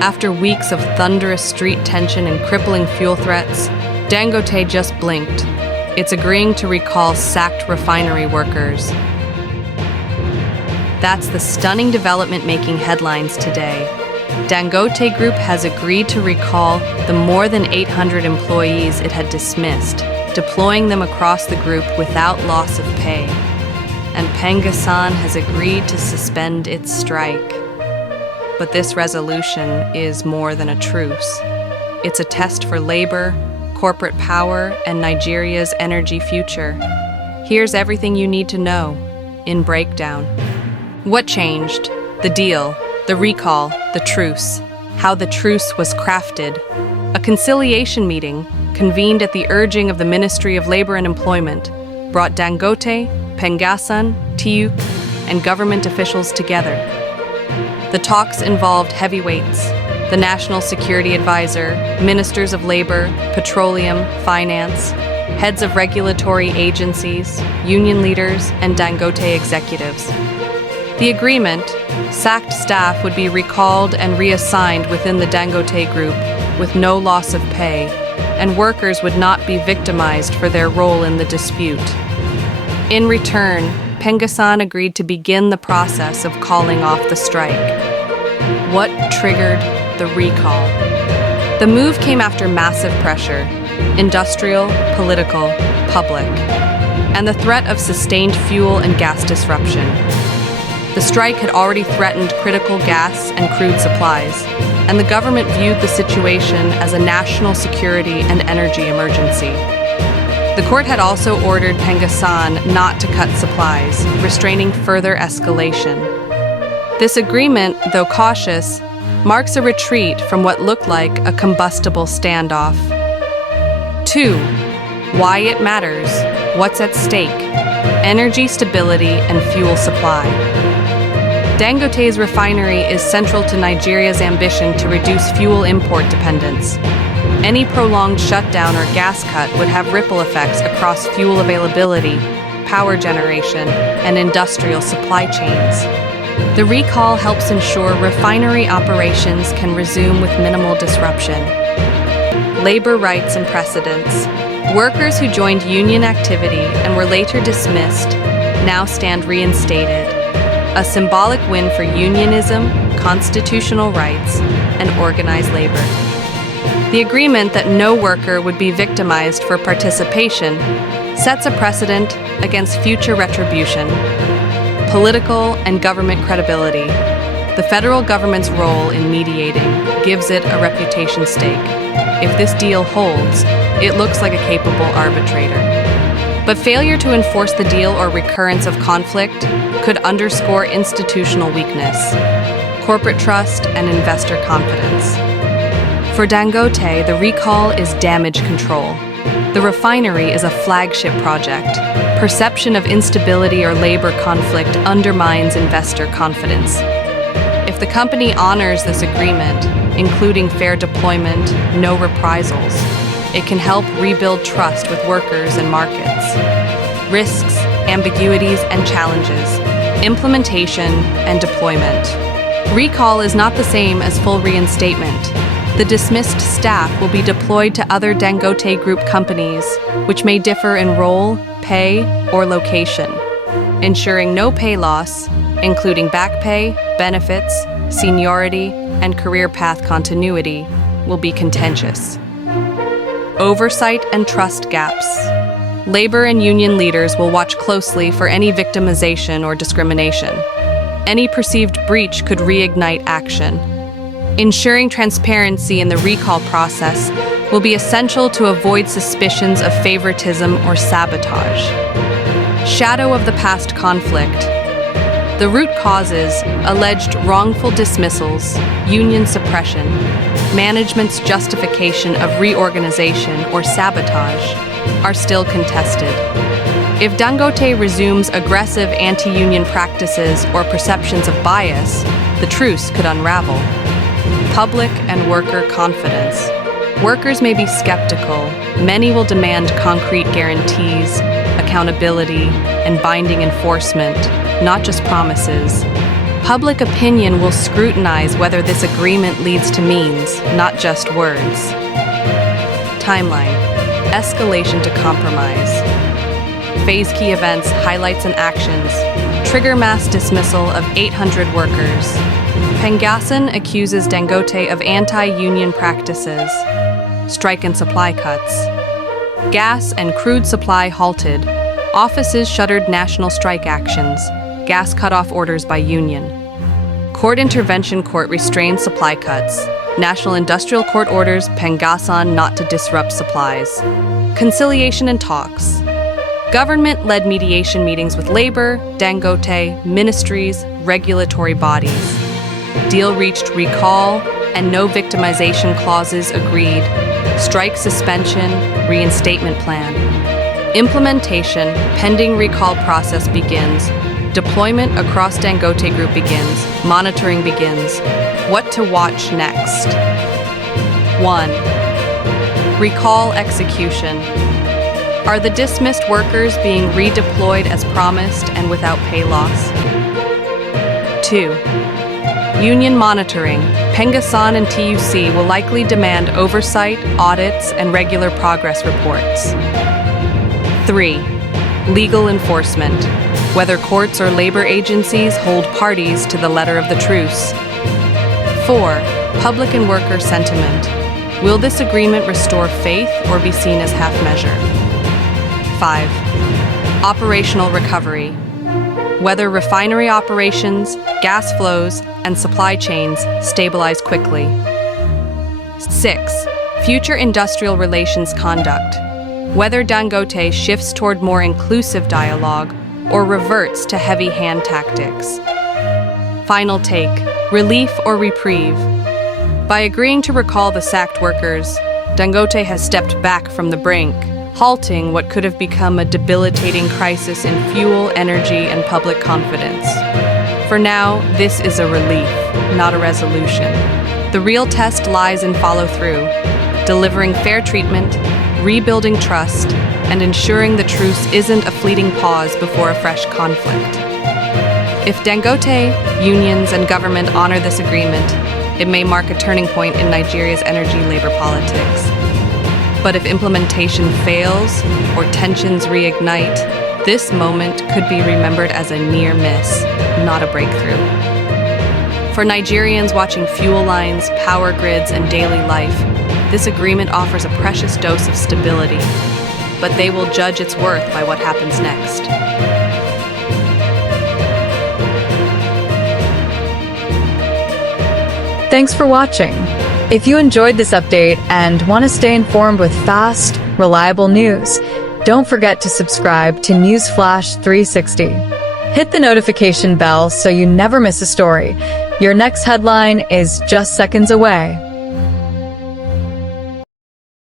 After weeks of thunderous street tension and crippling fuel threats, Dangote just blinked. It's agreeing to recall sacked refinery workers. That's the stunning development making headlines today. Dangote Group has agreed to recall the more than 800 employees it had dismissed, deploying them across the group without loss of pay. And PENGASSAN has agreed to suspend its strike. But this resolution is more than a truce. It's a test for labor, corporate power, and Nigeria's energy future. Here's everything you need to know in breakdown. What changed? The deal, the recall, the truce. How the truce was crafted. A conciliation meeting, convened at the urging of the Ministry of Labor and Employment, brought Dangote, PENGASSAN, TIUC, and government officials together. The talks involved heavyweights, the National Security Advisor, Ministers of Labor, Petroleum, Finance, heads of regulatory agencies, union leaders, and Dangote executives. The agreement, sacked staff would be recalled and reassigned within the Dangote Group with no loss of pay, and workers would not be victimized for their role in the dispute. In return, PENGASSAN agreed to begin the process of calling off the strike. What triggered the recall? The move came after massive pressure, industrial, political, public, and the threat of sustained fuel and gas disruption. The strike had already threatened critical gas and crude supplies, and the government viewed the situation as a national security and energy emergency. The court had also ordered PENGASSAN not to cut supplies, restraining further escalation. This agreement, though cautious, marks a retreat from what looked like a combustible standoff. 2. Why it matters, what's at stake, energy stability and fuel supply. Dangote's refinery is central to Nigeria's ambition to reduce fuel import dependence. Any prolonged shutdown or gas cut would have ripple effects across fuel availability, power generation, and industrial supply chains. The recall helps ensure refinery operations can resume with minimal disruption. Labor rights and precedents. Workers who joined union activity and were later dismissed now stand reinstated. A symbolic win for unionism, constitutional rights, and organized labor. The agreement that no worker would be victimized for participation sets a precedent against future retribution. Political and government credibility. The federal government's role in mediating gives it a reputation stake. If this deal holds, it looks like a capable arbitrator. But failure to enforce the deal or recurrence of conflict could underscore institutional weakness, corporate trust, and investor confidence. For Dangote, the recall is damage control. The refinery is a flagship project. Perception of instability or labor conflict undermines investor confidence. If the company honors this agreement, including fair deployment, no reprisals, it can help rebuild trust with workers and markets. Risks, ambiguities, and challenges. Implementation and deployment. Recall is not the same as full reinstatement. The dismissed staff will be deployed to other Dangote Group companies, which may differ in role, pay, or location, ensuring no pay loss, including back pay, benefits, seniority, and career path continuity, will be contentious. Oversight and trust gaps. Labor and union leaders will watch closely for any victimization or discrimination. Any perceived breach could reignite action. Ensuring transparency in the recall process will be essential to avoid suspicions of favoritism or sabotage. Shadow of the past conflict. The root causes, alleged wrongful dismissals, union suppression, management's justification of reorganization or sabotage, are still contested. If Dangote resumes aggressive anti-union practices or perceptions of bias, the truce could unravel. Public and worker confidence. Workers may be skeptical. Many will demand concrete guarantees, accountability, and binding enforcement, not just promises. Public opinion will scrutinize whether this agreement leads to means, not just words. Timeline: escalation to compromise. Phase key events, highlights and actions. Trigger mass dismissal of 800 workers. PENGASSAN accuses Dangote of anti-union practices. Strike and supply cuts. Gas and crude supply halted. Offices shuttered national strike actions. Gas cutoff orders by union. Court intervention court restrains supply cuts. National Industrial Court orders PENGASSAN not to disrupt supplies. Conciliation and talks. Government-led mediation meetings with labor, Dangote, ministries, regulatory bodies. Deal reached: recall and no victimization clauses agreed. Strike suspension, reinstatement plan. Implementation, pending recall process begins. Deployment across Dangote Group begins. Monitoring begins. What to watch next? 1. Recall execution. Are the dismissed workers being redeployed as promised and without pay loss? 2. Union monitoring. PENGASSAN and TUC will likely demand oversight, audits, and regular progress reports. 3. Legal enforcement. Whether courts or labor agencies hold parties to the letter of the truce. 4. Public and worker sentiment. Will this agreement restore faith or be seen as half-measure? 5. Operational recovery. Whether refinery operations, gas flows, and supply chains stabilize quickly. 6. Future industrial relations conduct. Whether Dangote shifts toward more inclusive dialogue or reverts to heavy hand tactics. Final take: relief or reprieve? By agreeing to recall the sacked workers, Dangote has stepped back from the brink, halting what could have become a debilitating crisis in fuel, energy, and public confidence. For now, this is a relief, not a resolution. The real test lies in follow-through, delivering fair treatment, rebuilding trust, and ensuring the truce isn't a fleeting pause before a fresh conflict. If Dangote, unions, and government honor this agreement, it may mark a turning point in Nigeria's energy-labor politics. But if implementation fails or tensions reignite, this moment could be remembered as a near miss, not a breakthrough. For Nigerians watching fuel lines, power grids, and daily life, this agreement offers a precious dose of stability, but they will judge its worth by what happens next. Thanks for watching. If you enjoyed this update and want to stay informed with fast, reliable news, don't forget to subscribe to Newsflash 360. Hit the notification bell so you never miss a story. Your next headline is just seconds away.